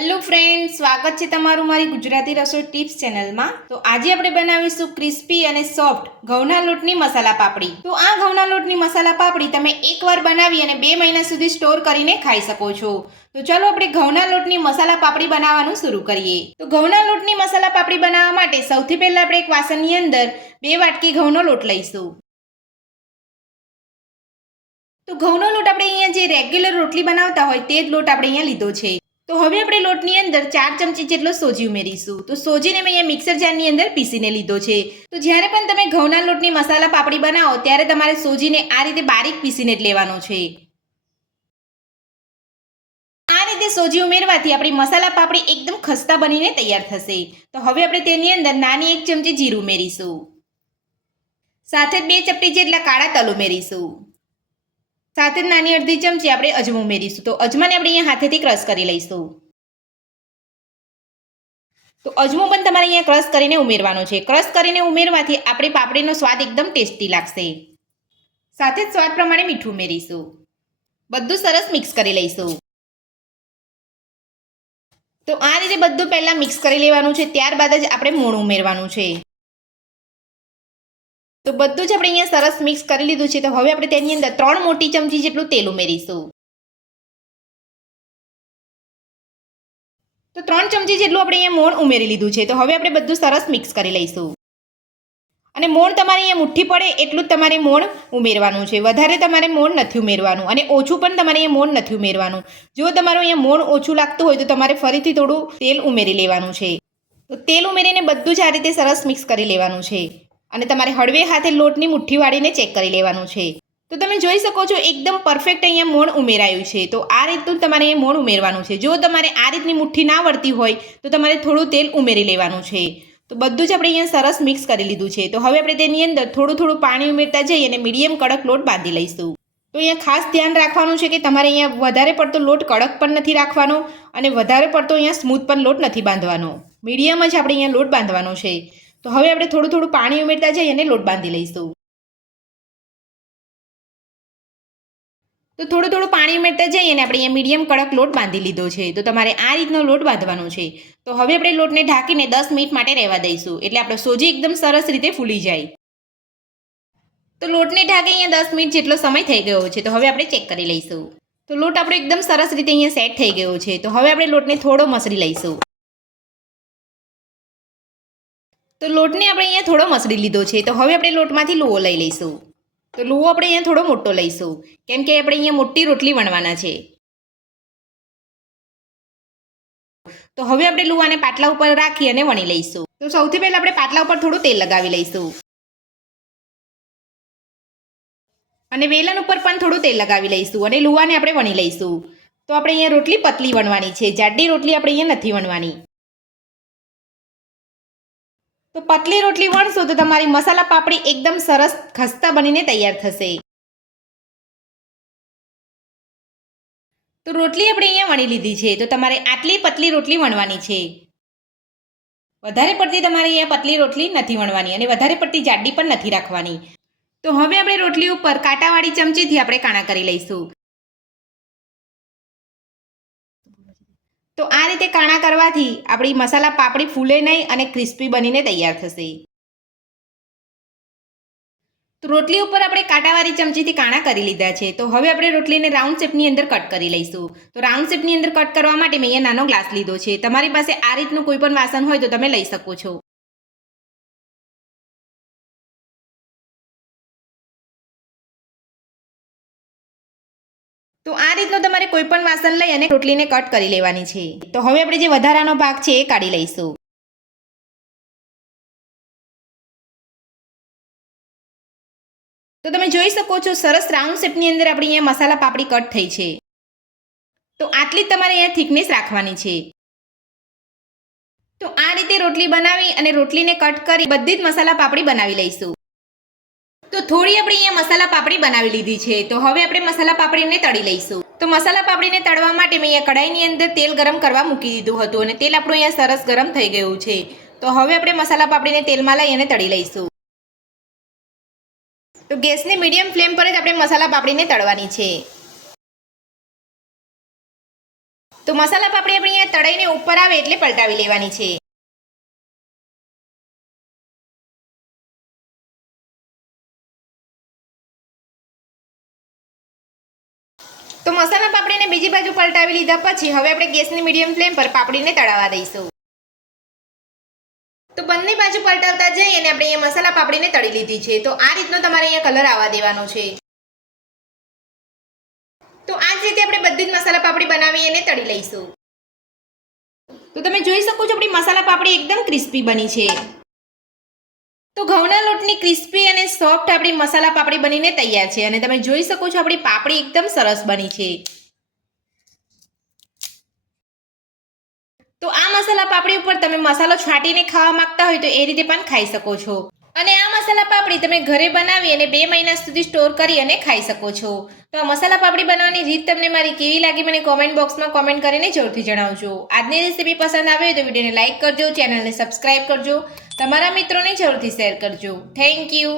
Hello friends, સ્વાગત છે તમારું મારી ગુજરાતી રસોઈ ટિપ્સ ચેનલમાં। તો આજે આપણે બનાવીશું ક્રિસ્પી અને સોફ્ટ ઘઉંના લોટની મસાલા પાપડી। તો આ ઘઉંના લોટની મસાલા પાપડી તમે એકવાર બનાવી અને 2 મહિના સુધી સ્ટોર કરીને ખાઈ શકો છો। તો ચાલો આપણે ઘઉંના લોટની મસાલા પાપડી બનાવવાનું શરૂ કરીએ। તો ઘઉંના લોટની મસાલા પાપડી બનાવવા માટે સૌથી પહેલા આપણે એક વાસણની અંદર 2 વાટકી ઘઉંનો લોટ લઈશું। તો ઘઉંનો લોટ આપણે અહીંયા જે રેગ્યુલર રોટલી બનાવતા હોય તે જ લોટ આપણે અહીંયા લીધો છે। તો હવે આપણે લોટની અંદર 4 ચમચી જેટલો સોજી ઉમેરીશું। તો સોજીને મેં અહીંયા મિક્સર જારની અંદર પીસીને લીધો છે। તો જ્યારે પણ તમે ઘઉંના લોટની મસાલા પાપડી બનાવો ત્યારે તમારે સોજીને આ રીતે બારીક પીસીને જ લેવાનો છે। આ રીતે સોજી ઉમેરવાથી આપણી મસાલા પાપડી એકદમ ખસ્તા બનીને તૈયાર થશે। તો હવે આપણે તેની અંદર નાની 1 ચમચી જીરું ઉમેરીશું, સાથે જ 2 ચપટી જેટલા કાળા તલ ઉમેરીશું, સાથે જ નાની અડધી ચમચી આપણે અજમો ઉમેરીશું। તો અજમાને આપણે અહીંયા હાથેથી ક્રશ કરી લઈશું। તો અજમો પણ તમારે અહીંયા ક્રશ કરીને ઉમેરવાનો છે। ક્રશ કરીને ઉમેરવાથી આપણી પાપડીનો સ્વાદ એકદમ ટેસ્ટી લાગશે। સાથે જ સ્વાદ પ્રમાણે મીઠું ઉમેરીશું। બધું સરસ મિક્સ કરી લઈશું। તો આ રીતે બધું પહેલા મિક્સ કરી લેવાનું છે, ત્યારબાદ જ આપણે મોણ ઉમેરવાનું છે। તો બધું જ આપણે અહીંયા સરસ મિક્સ કરી લીધું છે। તો હવે આપણે તેની અંદર 3 મોટી ચમચી જેટલું તેલ ઉમેરીશું। તો 3 ચમચી જેટલું આપણે અહીંયા મોણ ઉમેરી લીધું છે। તો હવે આપણે બધું સરસ મિક્સ કરી લઈશું। અને મોણ તમારે અહીંયા મુઠ્ઠી પડે એટલું જ તમારે મોણ ઉમેરવાનું છે, વધારે તમારે મોણ નથી ઉમેરવાનું અને ઓછું પણ તમારે અહીંયા મોણ નથી ઉમેરવાનું। જો તમારું અહીંયા મોણ ઓછું લાગતું હોય તો તમારે ફરીથી થોડું તેલ ઉમેરી લેવાનું છે। તો તેલ ઉમેરીને બધું જ આ રીતે સરસ મિક્સ કરી લેવાનું છે અને તમારે હળવે હાથે લોટની મુઠ્ઠી વાળીને ચેક કરી લેવાનું છે। તો તમે જોઈ શકો છો એકદમ પરફેક્ટ અહીંયા મોણ ઉમેરાયું છે। તો આ રીતનું તમારે અહીંયા મોણ ઉમેરવાનું છે। જો તમારે આ રીતની મુઠ્ઠી ના વળતી હોય તો તમારે થોડું તેલ ઉમેરી લેવાનું છે। તો બધું જ આપણે અહીંયા સરસ મિક્સ કરી લીધું છે। તો હવે આપણે તેની અંદર થોડું પાણી ઉમેરતા જઈ અને મીડિયમ કડક લોટ બાંધી લઈશું। તો અહીંયા ખાસ ધ્યાન રાખવાનું છે કે તમારે અહીંયા વધારે પડતો લોટ કડક પણ નથી રાખવાનો અને વધારે પડતો અહીંયા સ્મૂથ પણ લોટ નથી બાંધવાનો, મીડિયમ જ આપણે અહીંયા લોટ બાંધવાનો છે। તો હવે આપણે થોડું પાણી ઉમેરતા જઈ અને લોટ બાંધી લઈશું। તો થોડું પાણી ઉમેરતા જઈએ અને આપણે અહીંયા મીડિયમ કડક લોટ બાંધી લીધો છે। તો તમારે આ રીતનો લોટ બાંધવાનો છે। તો હવે આપણે લોટને ઢાંકીને 10 મિનિટ માટે રહેવા દઈશું, એટલે આપણો સોજી એકદમ સરસ રીતે ફૂલી જાય। તો લોટને ઢાંકી અહીંયા 10 મિનિટ જેટલો સમય થઈ ગયો છે। તો હવે આપણે ચેક કરી લઈશું। તો લોટ આપણો એકદમ સરસ રીતે અહીંયા સેટ થઈ ગયો છે। તો હવે આપણે લોટને થોડો મસળી લઈશું। તો લોટને આપણે અહીંયા થોડો મસળી લીધો છે। તો હવે આપણે લોટમાંથી લુઓ લઈ લઈશું। તો લુઓ આપણે અહીંયા થોડો મોટો લઈશું, કેમ કે આપણે અહીંયા મોટી રોટલી વણવાના છે। તો હવે આપણે લુવાને પાટલા ઉપર રાખી અને વણી લઈશું। તો સૌથી પહેલા આપણે પાટલા ઉપર થોડું તેલ લગાવી લઈશું અને વેલણ ઉપર પણ થોડું તેલ લગાવી લઈશું અને લુવાને આપણે વણી લઈશું। તો આપણે અહીંયા રોટલી પતલી વણવાની છે, જાડી રોટલી આપણે અહીંયા નથી વણવાની। તો પતલી રોટલી વણશો તો તમારી મસાલા પાપડી એકદમ સરસ ખસ્તા બનીને તૈયાર થશે। તો રોટલી આપણે અહીંયા વણી લીધી છે। તો તમારે આટલી પતલી રોટલી વણવાની છે, વધારે પડતી તમારે અહીંયા પતલી રોટલી નથી વણવાની અને વધારે પડતી જાડી પણ નથી રાખવાની। તો હવે આપણે રોટલી ઉપર કાંટાવાળી ચમચીથી આપણે કાણા કરી લઈશું। તો આ રીતે કાણા કરવાથી આપણી મસાલા પાપડી ફૂલે નહીં અને ક્રિસ્પી બનીને તૈયાર થશે। તો રોટલી ઉપર આપણે કાંટાવાળી ચમચીથી કાણા કરી લીધા છે। તો હવે આપણે રોટલીને રાઉન્ડ શેપની અંદર કટ કરી લઈશું। તો રાઉન્ડ શેપની અંદર કટ કરવા માટે મેં અહીંયા નાનો ગ્લાસ લીધો છે, તમારી પાસે આ રીતનું કોઈ પણ વાસણ હોય તો તમે લઈ શકો છો। તો આ રીતનું તમારે કોઈ પણ વાસણ લઈ અને રોટલીને કટ કરી લેવાની છે। તો હવે આપણે જે વધારાનો ભાગ છે એ કાઢી લઈશું। તો તમે જોઈ શકો છો સરસ રાઉન્ડ શેપની અંદર આપણી અહીંયા મસાલા પાપડી કટ થઈ છે। તો આટલી જ તમારે અહીંયા થિકનેસ રાખવાની છે। તો આ રીતે રોટલી બનાવી અને રોટલીને કટ કરી બધી જ મસાલા પાપડી બનાવી લઈશું। તો થોડી આપણે અહીંયા મસાલા પાપડી બનાવી લીધી છે। તો હવે આપણે મસાલા પાપડીને તળી લઈશું। તો મસાલા પાપડીને તળવા માટે મેં અહીંયા કઢાઈની અંદર તેલ ગરમ કરવા મૂકી દીધું હતું અને તેલ આપણું અહીંયા સરસ ગરમ થઈ ગયું છે। તો હવે આપણે મસાલા પાપડીને તેલમાં લઈ અને તળી લઈશું। તો ગેસની મીડિયમ ફ્લેમ પર જ આપણે મસાલા પાપડીને તળવાની છે। તો તો મસાલા પાપડી આપણે અહીંયા તળાઈને ઉપર આવે એટલે પલટાવી લેવાની છે. તો મસાલા પાપડીને બીજી બાજુ પલટાવી લીધા પછી હવે આપણે ગેસની મીડિયમ ફ્લેમ પર પાપડીને તળાવવા દઈશું. તો બંને બાજુ પલટાવતા જઈ અને આપણે અહીંયા મસાલા પાપડીને તળી લીધી છે. તો આ રીતનો તમારે અહીંયા કલર આવવા દેવાનો છે. તો આ જ રીતે આપણે બધી જ મસાલા પાપડી બનાવી અને તળી લઈશું. તો તમે જોઈ શકો છો આપણી મસાલા પાપડી એકદમ ક્રિસ્પી બની છે. તો ઘઉંના લોટની ક્રિસ્પી અને સોફ્ટ આપણી મસાલા પાપડી બનીને તૈયાર છે અને તમે જોઈ શકો છો આપણી પાપડી એકદમ સરસ બની છે. તો આ મસાલા પાપડી ઉપર તમે મસાલો છાંટીને ખાવા માંગતા હોય તો એ રીતે પણ ખાઈ શકો છો. અને આ મસાલા પાપડી તમે ઘરે બનાવી અને 2 મહિના સુધી સ્ટોર કરી અને ખાઈ શકો છો. તો આ મસાલા પાપડી બનાવવાની રીત તમને મારી કેવી લાગી મને કોમેન્ટ બોક્સમાં કોમેન્ટ કરીને જરૂરથી જણાવજો. આજની રેસીપી પસંદ આવે તો વિડીયોને લાઇક કરજો, ચેનલને સબસ્ક્રાઇબ કરજો, તમારા મિત્રોને જરૂરથી શેર કરજો. Thank you.